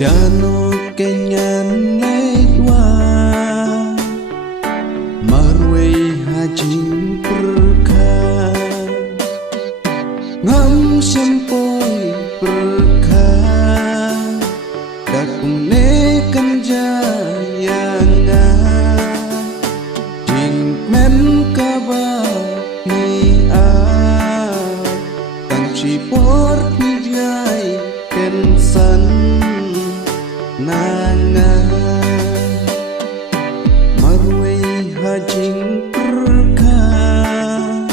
Shano kenyan lewa marway hajing perkah ngam sempoy perkah dakum nekan jayanga jing men kaba ni a tang chipor pijay kensan nanga marway hajing perkah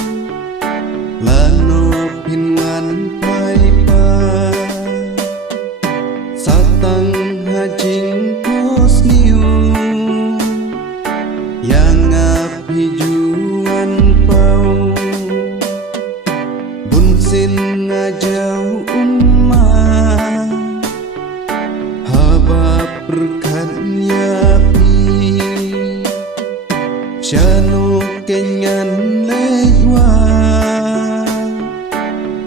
lano pinwan pai pa satang hajing pos niu yang hijuan pau bunsin ngajau perkan yapi Shano kenyan lewa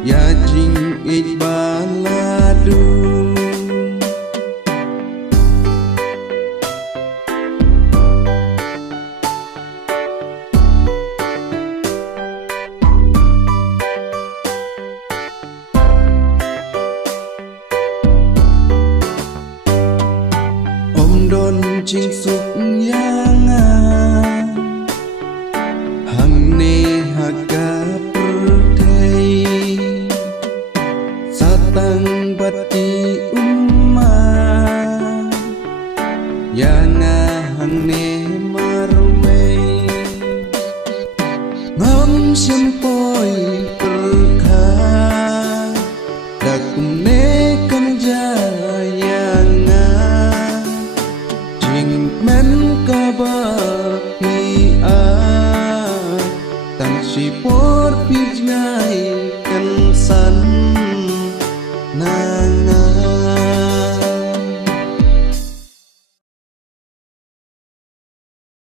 ya jing baladu don ching suk yang hang ne haga pertei satang bati yang hang ne marway ngam sempo